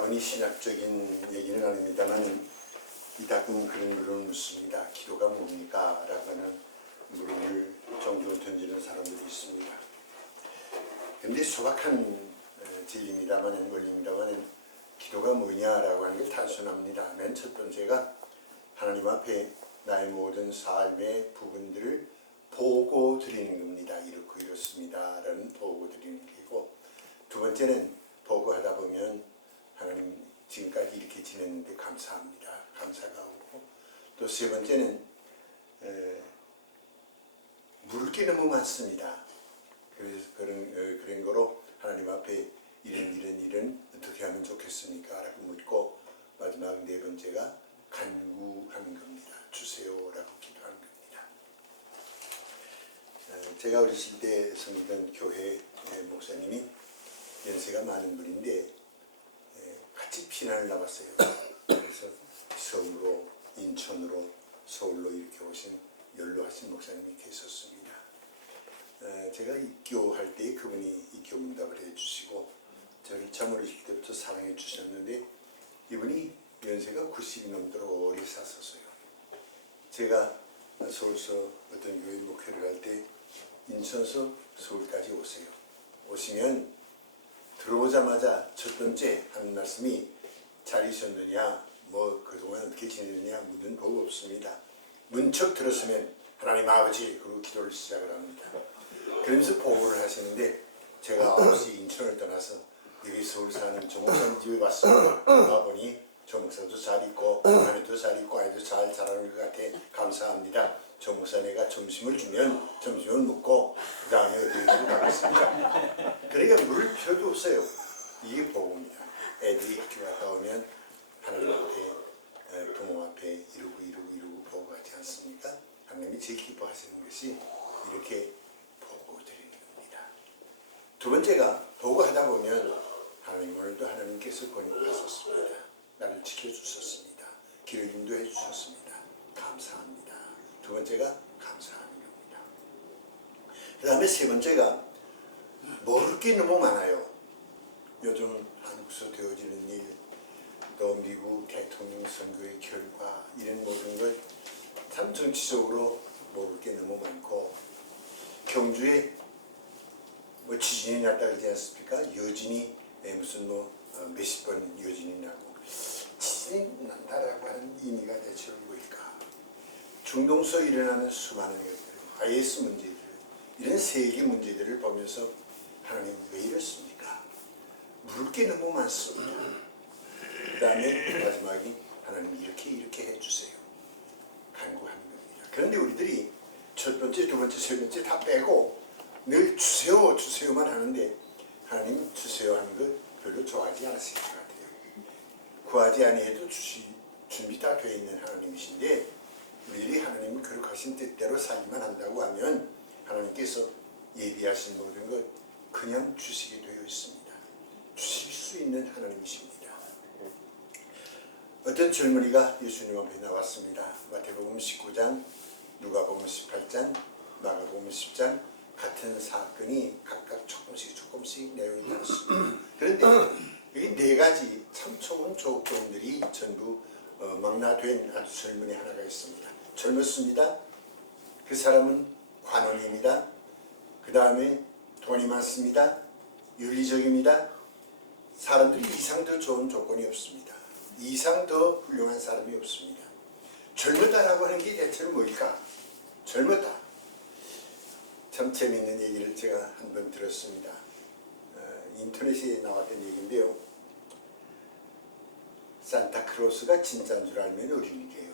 다분히 신학적인 얘기는 아닙니다만 이따금 그런 물음을 묻습니다. 기도가 뭡니까? 라고 하는 물음을 종종 던지는 사람들이 있습니다. 그런데 소박한 진리입니다만 원리입니다만 기도가 뭐냐라고 하는 게 단순합니다. 맨 첫 번째가 하나님 앞에 나의 모든 삶의 부분들을 보고 드리는 겁니다. 이렇고 이렇습니다 라는 보고 드리는 게고, 두 번째는 보고 하다 보면 하나님 지금까지 이렇게 지냈는데 감사합니다. 감사가 오고, 또 세 번째는 물을 게 너무 많습니다. 그래서 그런 거로 하나님 앞에 이런 어떻게 하면 좋겠습니까? 라고 묻고, 마지막 네 번째가 간구하는 겁니다. 주세요라고 기도하는 겁니다. 제가 어렸을 때 섬기던 교회 목사님이 연세가 많은 분인데 같이 피난을 나갔어요. 그래서 서울로, 인천으로, 서울로 이렇게 오신 연로하신 목사님이 계셨습니다. 제가 입교할 때 그분이 입교 문답을 해주시고 저를 참 어렸을 때부터 사랑해 주셨는데, 이분이 연세가 90이 넘도록 오래 사셨어요. 제가 서울서 어떤 교회 목회를 할 때 인천서 서울까지 오세요. 오시면 들어오자마자 첫 번째 하는 말씀이 잘 있었느냐, 뭐 그동안 어떻게 지내느냐 묻는 법 없습니다. 문척 들었으면 하나님 아버지 그리고 기도를 시작을 합니다. 그러면서 보고를 하시는데, 제가 9시 인천을 떠나서 여기 서울 사는 조 목사님 집에 왔습니다. 와보니 조 목사도 잘 있고 아내도 잘 있고 아이도 잘 자라는 것 같아 감사합니다. 조 목사님가 점심을 주면 점심을 먹고 그 다음에 어디로 가겠습니다. 그러니까 물을 필요도 없어요. 이게 복음이야. 애들이 학교 갔다 오면 하나님 앞에 부모 앞에 이루고 보고하지 않습니까? 하나님이 제일 기뻐하시는 것이 이렇게 보고 드리는 겁니다. 두 번째가 보고하다 보면 하나님, 오늘도 하나님께서 권유하셨습니다. 나를 지켜주셨습니다. 길을 인도해 주셨습니다. 감사합니다. 두 번째가 감사하는 겁니다. 그 다음에 세 번째가 모를 게 너무 많아요. 요즘 한국에서 되어지는 일, 또 미국 대통령 선거의 결과, 이런 모든 걸 참 정치적으로 모를 게 너무 많고, 경주에 뭐 지진이 났다 그러지 않습니까? 여진이 무슨 몇십 번 여진이 나고, 지진이 난다라고 하는 의미가 대체 뭘까? 중동서 일어나는 수많은 것들, IS 문제들, 이런 세계 문제들을 보면서 하나님 왜 이렇습니까? 물을 게 너무 많습니다. 그 다음에 마지막이 하나님 이렇게 해주세요. 간구하는 겁니다. 그런데 우리들이 첫 번째, 두 번째, 세 번째 다 빼고 늘 주세요만 하는데, 하나님 주세요 하는 거 별로 좋아하지 않으실 것 같아요. 구하지 아니해도 준비 다 되어 있는 하나님이신데, 우리들이 하나님이 거룩하신 뜻대로 살기만 한다고 하면 하나님께서 예비하신 모든 것 그냥 주시게 되어 있습니다. 주실 수 있는 하나님이십니다. 어떤 젊은이가 예수님 앞에 나왔습니다. 마태복음 19장, 누가복음 18장, 마가복음 10장 같은 사건이 각각 조금씩 내용이 다릅니다. 그런데 여기 네 가지 참 좋은 조건들이 전부 망라된 아주 젊은이 하나가 있습니다. 젊었습니다. 그 사람은 관원입니다. 그 다음에 돈이 많습니다. 윤리적입니다. 사람들이 이상 더 좋은 조건이 없습니다. 이상 더 훌륭한 사람이 없습니다. 젊었다라고 하는 게 대체로 뭘까? 젊었다. 참 재미있는 얘기를 제가 한 번 들었습니다. 인터넷에 나왔던 얘기인데요. 산타크로스가 진짜인 줄 알면 어린이게요.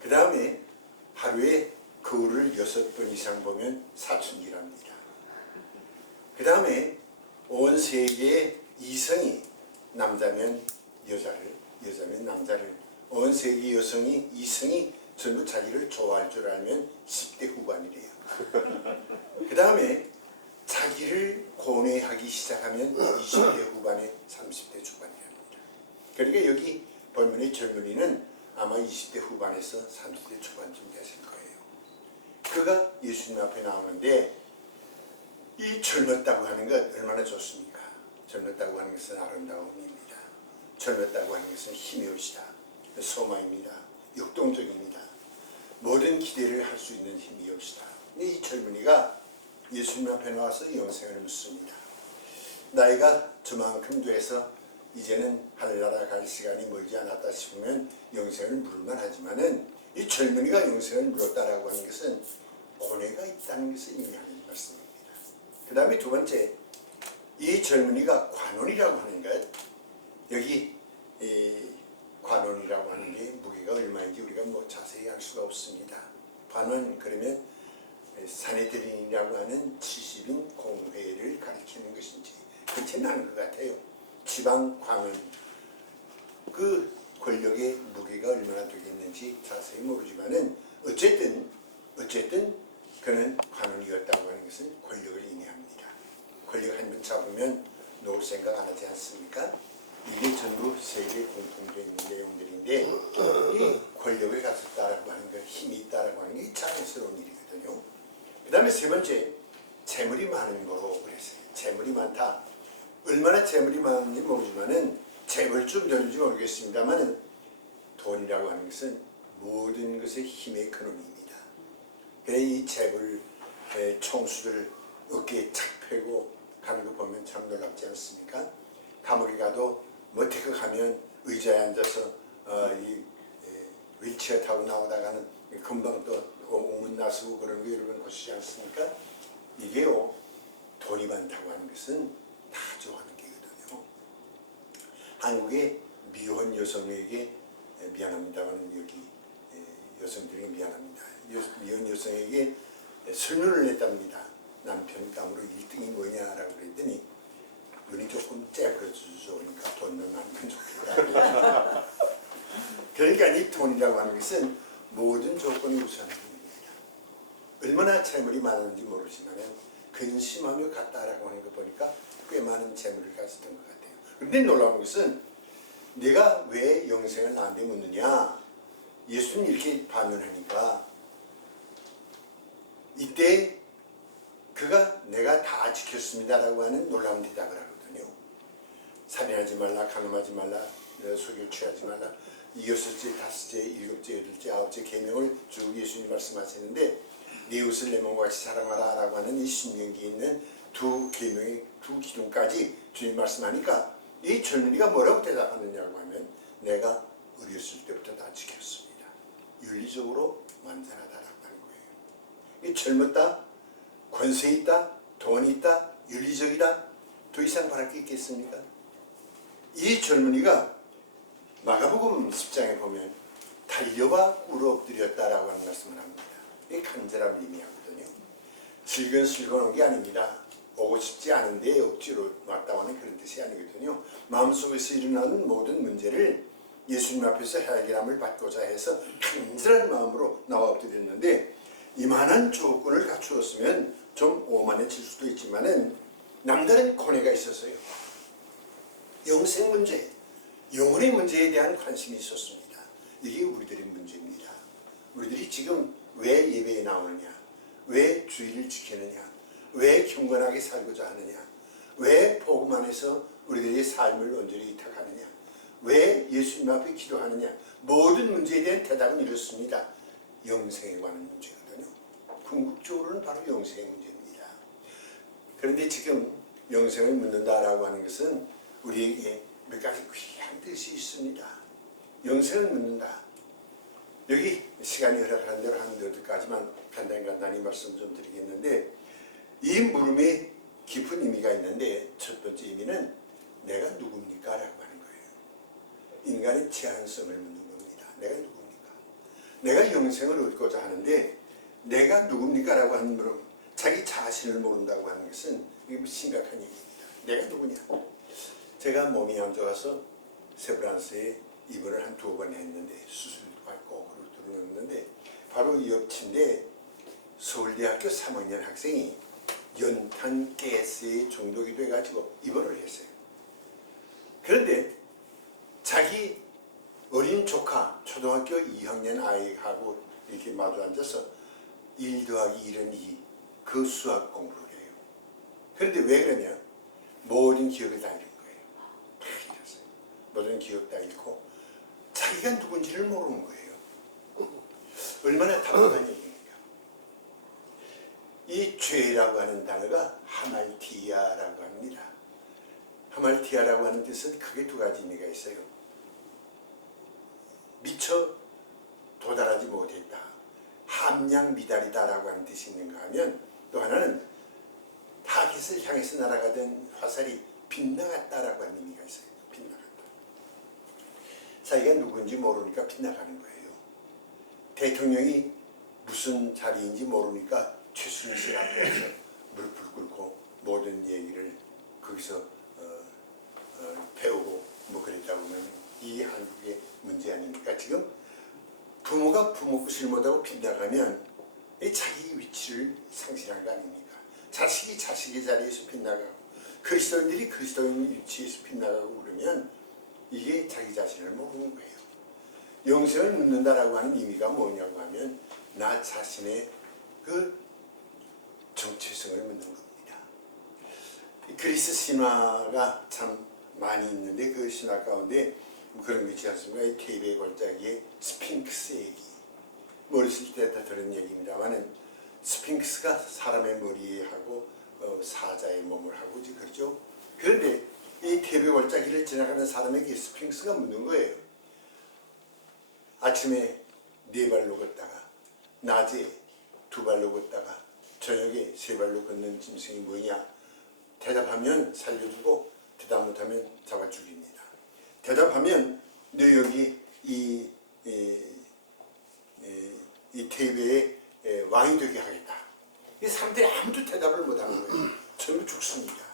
그 다음에 하루에 거울을 6번 이상 보면 사춘기랍니다. 그 다음에 온 세계의 이성이 남자면 여자를, 여자면 남자를, 온 세계 여성이 이성이 전부 자기를 좋아할 줄 알면 10대 후반이래요. 그 다음에 자기를 고뇌하기 시작하면 20대 후반에 30대 중반이랍니다. 그러니까 여기 본문의 젊은이는 아마 20대 후반에서 30대 초반쯤 되실 거예요. 그가 예수님 앞에 나오는데, 이 젊었다고 하는 것 얼마나 좋습니까? 젊었다고 하는 것은 아름다움입니다. 젊었다고 하는 것은 힘이 없이다. 소망입니다. 역동적입니다. 모든 기대를 할 수 있는 힘이 없이다. 이 젊은이가 예수님 앞에 나와서 영생을 묻습니다. 나이가 저만큼 돼서 이제는 하늘나라 갈 시간이 멀지 않았다 싶으면 영생을 물을만 하지만은 이 젊은이가 영생을 물었다라고 하는 것은 고뇌가 있다는 것을 의미하는 말씀입니다. 그 다음에 두 번째, 이 젊은이가 관원이라고 하는 것, 여기 이 관원이라고 하는 게 무게가 얼마인지 우리가 뭐 자세히 알 수가 없습니다. 관원 그러면 사내들인이라고 하는 70인 공회를 가리키는 것인지 그렇지는 않은 것 같아요. 지방 관원 그 권력의 무게가 얼마나 되겠는지 자세히 모르지만은 어쨌든 그는 관원이었다고 하는 것은 권력을 의미합니다. 권력 한 번 잡으면 놓을 생각 안 하지 않습니까? 이게 전부 세계 공통된 내용들인데 이 권력을 가졌다라고 하는 것, 힘이 있다라고 하는 게 자연스러운 일이거든요. 그 다음에 세 번째, 재물이 많은 거로 그랬어요. 재물이 많다. 얼마나 재물이 많은지 모르지만은 재벌 좀 되는지 모르겠습니다만은 돈이라고 하는 것은 모든 것의 힘의 근원입니다. 그래 이 재벌 총수들 어깨에 착 펴고 가는 거 보면 참 놀랍지 않습니까? 감옥에 가도 머티크하면 의자에 앉아서 휠체어 타고 나오다가는 금방 또 옹문 나서고 그런 거 여러분 보시지 않습니까? 이게요, 돈이 많다고 하는 것은 다 좋아하는 게거든요. 한국의 미혼 여성에게 미안합니다만 여기 여성들이 미안합니다. 미혼 여성에게 설문을 냈답니다. 남편 땀으로 1등이 뭐냐라고 그랬더니 눈이 조금 째버려져서 오니까 돈만 많으면 좋겠다. 그러니까 이 돈이라고 하는 것은 모든 조건이 우선입니다. 얼마나 재물이 많은지 모르지만 근심하며 갔다라고 하는 거 보니까 꽤 많은 재물을 가졌던 것 같아요. 그런데 놀라운 것은 내가 왜 영생을 나한테 묻느냐? 예수님 이렇게 반문하니까 이때 그가 내가 다 지켰습니다라고 하는 놀라운 대답을 하거든요. 살인하지 말라, 간음하지 말라, 속여 취하지 말라, 여섯째, 다섯째, 일곱째, 여덟째, 아홉째 계명을 쭉 예수님 말씀하시는데 네 이웃을 내 몸과 같이 사랑하라 라고 하는 이 신명기에 있는 두 계명의 두 기둥까지 주님 말씀하니까 이 젊은이가 뭐라고 대답하느냐고 하면 내가 어렸을 때부터 다 지켰습니다. 윤리적으로 완전하다라고 하는 거예요. 이 젊었다, 권세 있다, 돈이 있다, 윤리적이다, 더 이상 바랄 게 있겠습니까? 이 젊은이가 마가복음 10장에 보면 달려와 꿇어 엎드렸다라고 하는 말씀을 합니다. 이게 간절함을 의미하거든요. 슬근슬근 온 게 아닙니다. 오고 싶지 않은데 억지로 왔다고 하는 그런 뜻이 아니거든요. 마음속에서 일어나는 모든 문제를 예수님 앞에서 해결함을 받고자 해서 간절한 마음으로 나와 엎드렸는데 이만한 조건을 갖추었으면 좀 오만해질 수도 있지만은 남다른 고뇌가 있었어요. 영생 문제, 영혼의 문제에 대한 관심이 있었습니다. 이게 우리들의 문제입니다. 우리들이 지금 왜 예배에 나오느냐, 왜 주의를 지키느냐, 왜 경건하게 살고자 하느냐, 왜 복음 안에서 우리들의 삶을 온전히 이탁하느냐, 왜 예수님 앞에 기도하느냐, 모든 문제에 대한 대답은 이렇습니다. 영생에 관한 문제거든요. 궁극적으로는 바로 영생의 문제입니다. 그런데 지금 영생을 묻는다라고 하는 것은 우리에게 몇 가지 귀한 뜻이 있습니다. 영생을 묻는다. 여기 시간이 허락하는 대로 한 8가지만 간단히 말씀 좀 드리겠는데 이 물음에 깊은 의미가 있는데 첫 번째 의미는 내가 누굽니까? 라고 하는 거예요. 인간의 제한성을 묻는 겁니다. 내가 누굽니까? 내가 영생을 얻고자 하는데 내가 누굽니까? 라고 하는 물음, 자기 자신을 모른다고 하는 것은 이게 심각한 얘기입니다. 내가 누구냐? 제가 몸이 안 좋아서 세브란스에 입원을 한 2번 했는데 수술도 받고 들어왔는데 바로 이 옆친데 서울대학교 3학년 학생이 연탄 가스에 중독이 돼가지고 입원을 했어요. 그런데 자기 어린 조카 초등학교 2학년 아이하고 이렇게 마주 앉아서 1 더하기 1은 2 그 수학 공부를 해요. 그런데 왜 그러냐? 모든 기억을 다 잃은 거예요. 다 잃었어요. 모든 기억도 잃고 자기가 누군지를 모르는 거예요. 얼마나 답답한 얘기입니까? 이 죄라고 하는 단어가 하말티아라고 합니다. 하말티아라고 하는 뜻은 크게 두 가지 의미가 있어요. 미처 도달하지 못했다. 함량 미달이다라고 하는 뜻이 있는가 하면, 또 하나는 타깃을 향해서 날아가던 화살이 빗나갔다라고 하는 의미가 있어요. 빗나갔다. 자기가 누군지 모르니까 빗나가는 거예요. 대통령이 무슨 자리인지 모르니까 최순실 앞에서 무릎을 꿇고 모든 얘기를 거기서 배우고 뭐 그랬다 보면 이게 한국의 문제 아닙니까? 지금 부모가 부모 것을 못하고 빗나가면 자기 위치를 상실한 거 아닙니까? 자식이 자식의 자리에서 빗나가고 그리스도인들이 그리스도인 위치에서 빗나가고 그러면 이게 자기 자신을 모르는 거예요. 영생을 묻는다라고 하는 의미가 뭐냐고 하면 나 자신의 그 정체성을 묻는 겁니다. 그리스 신화가 참 많이 있는데 그 신화 가운데 그런 게 있지 않습니까? 이 테이베 골짜기의 스핑크스 얘기. 어렸을 때 다 들은 얘기입니다만은 스핑크스가 사람의 머리에 하고 사자의 몸을 하고 그렇죠. 그런데 이 테이베 골짜기를 지나가는 사람에게 스핑크스가 묻는 거예요. 아침에 4발로 걷다가 낮에 2발로 걷다가 저녁에 3발로 걷는 짐승이 뭐냐? 대답하면 살려주고 대답 못하면 잡아 죽입니다. 대답하면 너 여기 이 테이베의 왕이 되게 하겠다. 이 사람들이 아무도 대답을 못하는 거예요. 전부 죽습니다.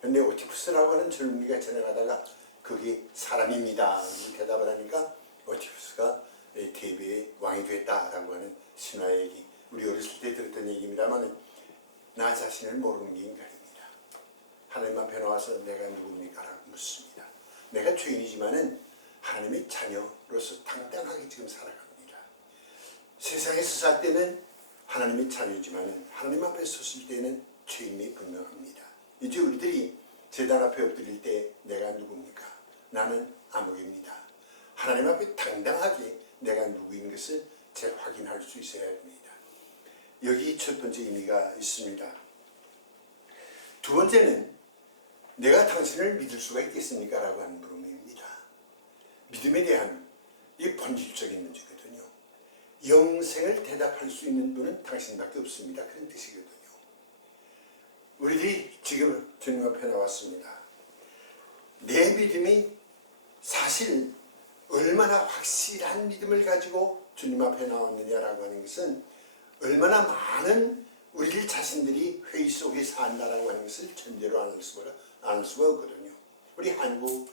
그런데 오티푸스라고 하는 젊은이가 지나가다가 그게 사람입니다. 대답을 하니까 오티푸스가 테이베의 왕이 됐다라고 하는 신화 얘기. 우리 어렸을 때 들었던 얘기입니다만 나 자신을 모르는 게 인간입니다. 하나님 앞에 나와서 내가 누굽니까? 라고 묻습니다. 내가 죄인이지만은 하나님의 자녀로서 당당하게 지금 살아갑니다. 세상에서 살 때는 하나님의 자녀지만은 하나님 앞에 섰을 때는 죄인이 분명합니다. 이제 우리들이 제단 앞에 엎드릴 때 내가 누굽니까? 나는 아무개입니다. 하나님 앞에 당당하게 내가 누구인 것을 재확인할 수 있어야 합니다. 여기 첫 번째 의미가 있습니다. 두 번째는 내가 당신을 믿을 수가 있겠습니까? 라고 하는 물음입니다. 믿음에 대한 이 본질적인 문제거든요. 영생을 대답할 수 있는 분은 당신밖에 없습니다. 그런 뜻이거든요. 우리들이 지금 주님 앞에 나왔습니다. 내 믿음이 사실 얼마나 확실한 믿음을 가지고 주님 앞에 나왔느냐라고 하는 것은 얼마나 많은 우리 자신들이 회의 속에 산다라고 하는 것을 전제로 안 할 수가 없거든요. 우리 한국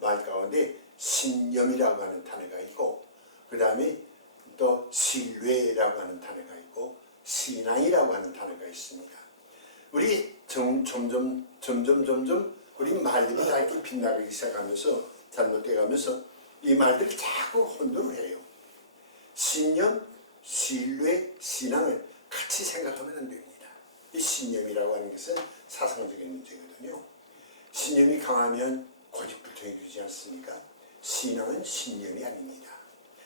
말 가운데 신념이라고 하는 단어가 있고 그 다음에 또 신뢰라고 하는 단어가 있고 신앙이라고 하는 단어가 있습니다. 우리 점점 우리 말들이 다 이렇게 빗나가기 시작하면서 잘못돼 가면서 이 말들이 자꾸 혼돈을 해요. 신념, 신뢰, 신앙을 같이 생각하면 안 됩니다. 이 신념이라고 하는 것은 사상적인 문제거든요. 신념이 강하면 고집불통이 되지 않습니까? 신앙은 신념이 아닙니다.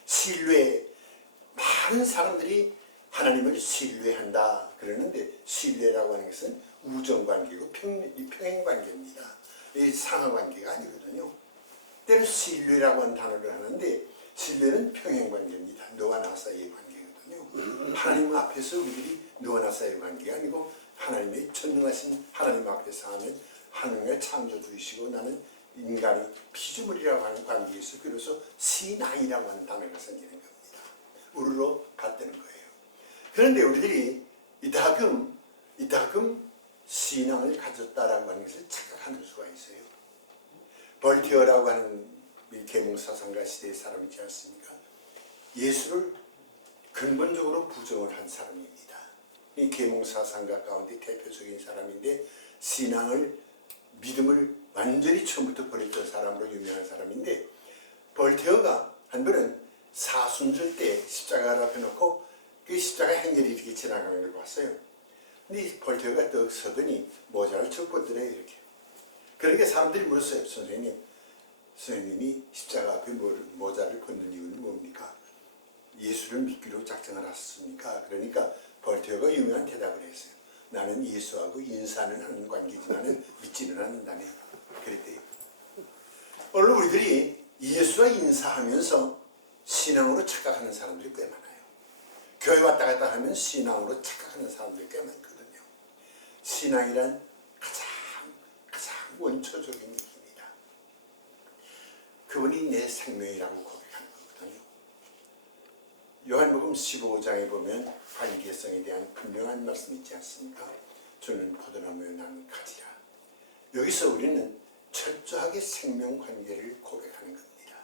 신뢰, 많은 사람들이 하나님을 신뢰한다 그러는데 신뢰라고 하는 것은 우정관계고 평행관계입니다. 이 상하관계가 아니거든요. 때로 신뢰라고 하는 단어를 하는데 신뢰는 평행관계입니다. 너와 나 사이의 관계거든요. 하나님 앞에서 우리들이 너와 나 사이의 관계가 아니고 하나님의 전능하신 하나님 앞에서 하는 하나님의 창조주이시고 나는 인간이 피조물이라고 하는 관계에서 그래서 신앙이라고 하는 단어가 생기는 겁니다. 우르르 같다는 거예요. 그런데 우리들이 이따금 신앙을 가졌다라고 하는 것을 착각하는 수가 있어요. 벌티어라고 하는 계몽사상가 시대의 사람이 있지 않습니까? 예수를 근본적으로 부정을 한 사람입니다. 이 계몽사상가 가운데 대표적인 사람인데 신앙을 믿음을 완전히 처음부터 버렸던 사람으로 유명한 사람인데 벌티어가 한 번은 사순절 때 십자가를 앞에 놓고 그 십자가 행렬이 이렇게 지나가는 걸 봤어요. 근데 이 벌티어가 떡 서더니 모자를 쳐 벗더래요 이렇게. 그러니까 사람들이 물었어요. 선생님 선생님이 십자가 앞에 모자를 걷는 이유는 뭡니까? 예수를 믿기로 작정을 하셨습니까? 그러니까 볼테어가 유명한 대답을 했어요. 나는 예수하고 인사는 하는 관계지만 믿지는 않는다네. 그랬대요. 오늘 우리들이 예수와 인사하면서 신앙으로 착각하는 사람들이 꽤 많아요. 교회 왔다 갔다 하면 신앙으로 착각하는 사람들이 꽤 많거든요. 신앙이란 가장 원초적인 얘기입니다. 그분이 내 생명이라고 고백하는 거거든요. 요한복음 15장에 보면 관계성에 대한 분명한 말씀이 있지 않습니까? 주는 포도나무에 나는 가지라. 여기서 우리는 철저하게 생명 관계를 고백하는 겁니다.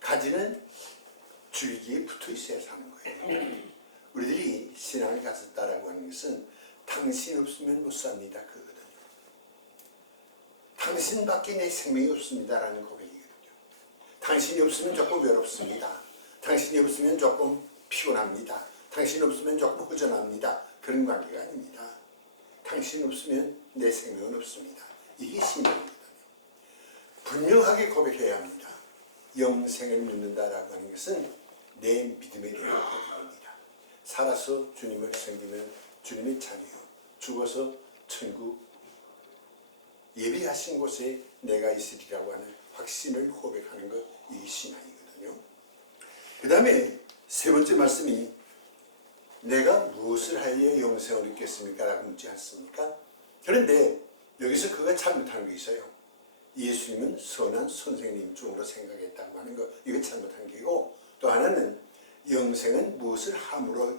가지는 줄기에 붙어 있어야 사는 거예요. 우리들이 신앙을 가졌다라고 하는 것은 당신 없으면 못 삽니다. 그거거든요. 당신밖에 내 생명이 없습니다라는 고백이거든요. 당신이 없으면 조금 외롭습니다. 당신이 없으면 조금 피곤합니다. 당신 없으면 조금 허전합니다. 그런 관계가 아닙니다. 당신 없으면 내 생명은 없습니다. 이게 신앙이거든요. 분명하게 고백해야 합니다. 영생을 묻는다라고 하는 것은 내 믿음에 대한 고백입니다. 살아서 주님을 섬기면 주님의 자녀요. 죽어서 천국 예비하신 곳에 내가 있으리라고 하는 확신을 고백하는 것, 이 신앙이거든요. 그 다음에 세 번째 말씀이 내가 무엇을 하여 영생을 얻겠습니까? 라고 묻지 않습니까? 그런데 여기서 그가 잘못한 게 있어요. 예수님은 선한 선생님 쪽으로 생각했다고 하는 거, 이거 잘못한 게고, 또 하나는 영생은 무엇을 함으로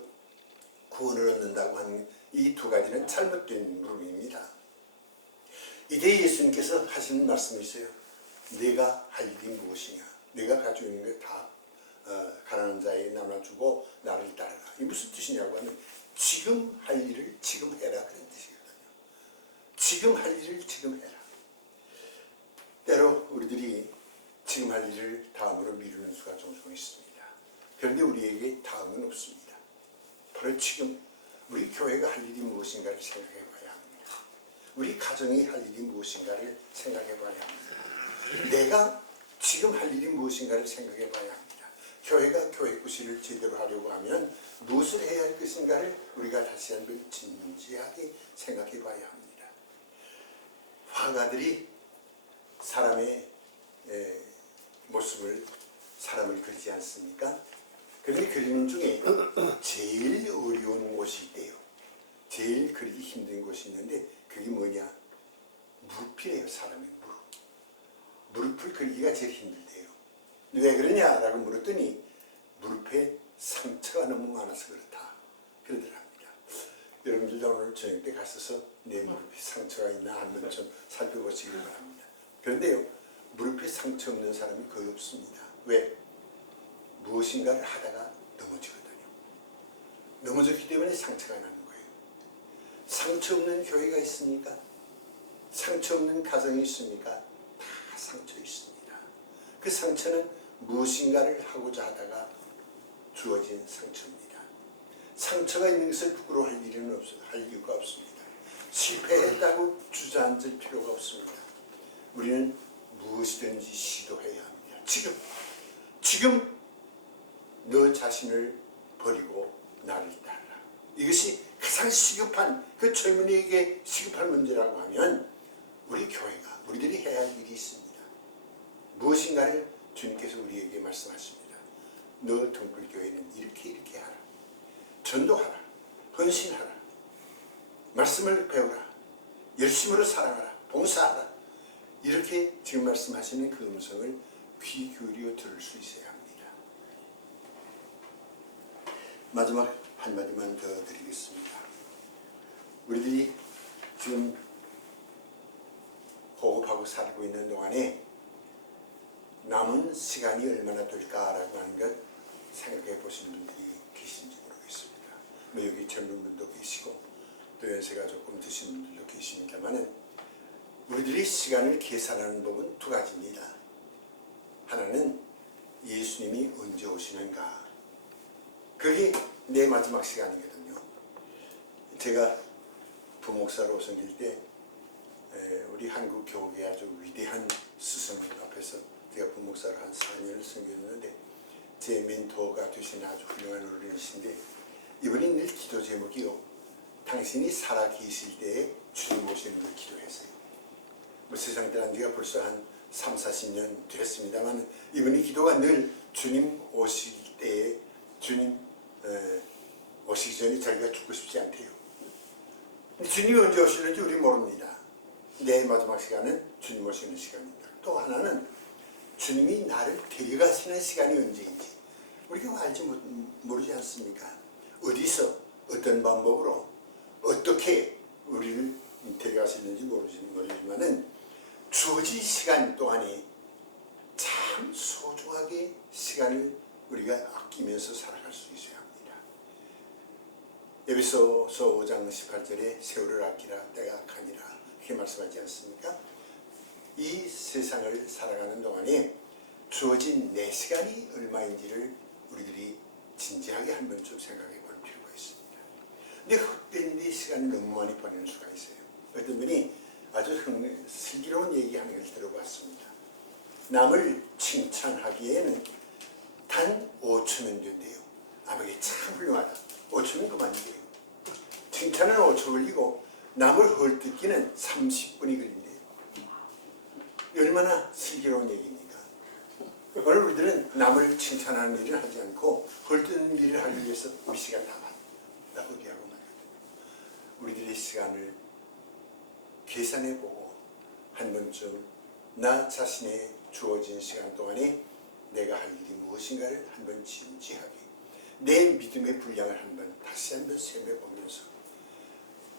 구원을 얻는다고 하는 이 두 가지는 잘못된 물음입니다. 이때 예수님께서 하시는 말씀이 있어요. 내가 할 일이 무엇이냐? 내가 가지고 있는 것 다 가난한 자에게 나눠주고 나를 따르라. 이게 무슨 뜻이냐고 하면 지금 할 일을 지금 해라 그런 뜻이거든요. 지금 할 일을 지금 해라. 때로 우리들이 지금 할 일을 다음으로 미루는 수가 종종 있습니다. 그런데 우리에게 다음은 없습니다. 바로 지금 우리 교회가 할 일이 무엇인가를 생각해 봐야 합니다. 우리 가정이 할 일이 무엇인가를 생각해 봐야 합니다. 내가 지금 할 일이 무엇인가를 생각해 봐야 합니다. 교회가 교회 구실을 제대로 하려고 하면 무엇을 해야 할 것인가를 우리가 다시 한번 진지하게 생각해 봐야 합니다. 화가들이 사람의 모습을 사람을 그리지 않습니까? 그런데 그리는 중에 제일 어려운 곳이 있대요. 제일 그리기 힘든 곳이 있는데 그게 뭐냐? 무릎이래요. 사람의 무릎. 무릎을 그리기가 제일 힘들대요. 왜 그러냐라고 물었더니 무릎에 상처가 너무 많아서 그렇다. 그러더랍니다. 여러분들도 오늘 저녁 때 가셔서 내 무릎에 상처가 있나 한번 좀 살펴보시길 바랍니다. 그런데요, 무릎에 상처 없는 사람이 거의 없습니다. 왜? 무엇인가를 하다가 넘어지거든요. 넘어졌기 때문에 상처가 나는 거예요. 상처 없는 교회가 있습니까? 상처 없는 가정이 있습니까? 다 상처 있습니다. 그 상처는 무엇인가를 하고자 하다가 주어진 상처입니다. 상처가 있는 것을 부끄러워할 이유가 없습니다. 실패했다고 주저앉을 필요가 없습니다. 우리는 무엇이든지 시도해야 합니다. 지금 너 자신을 버리고 나를 따르라. 이것이 가장 시급한, 그 젊은이에게 시급한 문제라고 하면 우리 교회가, 우리들이 해야 할 일이 있습니다. 무엇인가를 주님께서 우리에게 말씀하십니다. 너 등불교회는 이렇게 하라. 전도하라. 헌신하라. 말씀을 배우라. 열심으로 사랑하라. 봉사하라. 이렇게 지금 말씀하시는 그 음성을 귀 기울여 들을 수 있어야 합니다. 마지막 한마디만 더 드리겠습니다. 우리들이 지금 호흡하고 살고 있는 동안에 남은 시간이 얼마나 될까라고 하는 것 생각해 보시는 분들이 계신지 모르겠습니다. 뭐 여기 젊은 분도 계시고 또 연세가 조금 드신 분들도 계십니다만은 우리들이 시간을 계산하는 법은 두 가지입니다. 하나는 예수님이 언제 오시는가. 그게 내 마지막 시간이거든요. 제가 부목사로 섬길 때 우리 한국 교회의 아주 위대한 스승 앞에서 한 4년을 섬겼는데 제 멘토가 되신 아주 훌륭한 어른이신데 이분이 늘 기도 제목이요. 당신이 살아 계실 때에 주님 오시는 걸 기도했어요. 뭐 세상 떠난 지가 벌써 한 3, 40년 됐습니다만 이분이 기도가 늘 주님 오실 때에 주님 오시기 전에 자기가 죽고 싶지 않대요. 주님이 언제 오시는지 우리 모릅니다. 내 마지막 시간은 주님 오시는 시간입니다. 또 하나는 주님이 나를 데려가시는 시간이 언제인지 우리가 알지 모르지 않습니까? 어디서 어떤 방법으로 어떻게 우리를 데려가시는지 모르지만은 주어진 시간 동안에 참 소중하게 시간을 우리가 아끼면서 살아갈 수 있어야 합니다. 에베소서 5장 18절에 세월을 아끼라 때가 악하니라 이렇게 말씀하지 않습니까? 이 세상을 살아가는 동안에 주어진 내 시간이 얼마인지를 우리들이 진지하게 한 번쯤 생각해 볼 필요가 있습니다. 근데 헛된 내 시간을 너무 많이 보내는 수가 있어요. 어떤 분이 아주 슬기로운 얘기하는 걸 들어봤습니다. 남을 칭찬하기에는 단 5초면 된대요. 이게 참 훌륭하다. 5초면 그만이에요. 칭찬은 5초 걸리고 남을 헐뜯기는 30분이 걸린대요. 얼마나 슬기로운 얘기입니까? 오늘 우리들은 남을 칭찬하는 일을 하지 않고 헐뜯는 일을 하기 위해서 우리 시간 다 포기하고 말거든요. 우리들의 시간을 계산해보고 한 번쯤 나 자신의 주어진 시간 동안에 내가 할 일이 무엇인가를 한 번 진지하게 내 믿음의 분량을 다시 한 번 셈해보면서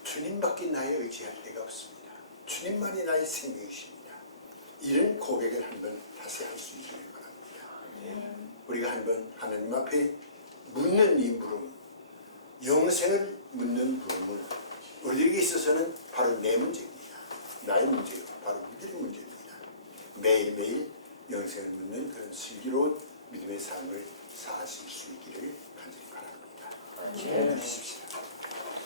주님밖에 나의 의지할 데가 없습니다. 주님만이 나의 생명이십니다. 이런 고백을 한 번 다시 할 수 있기를 바랍니다. 우리가 한 번 하나님 앞에 묻는 이 물음, 영생을 묻는 물음은 우리에게 있어서는 바로 내 문제입니다. 나의 문제요. 바로 우리들의 문제입니다. 매일매일 영생을 묻는 그런 슬기로운 믿음의 삶을 사실 수 있기를 간절히 바랍니다. 기도해 주십시오.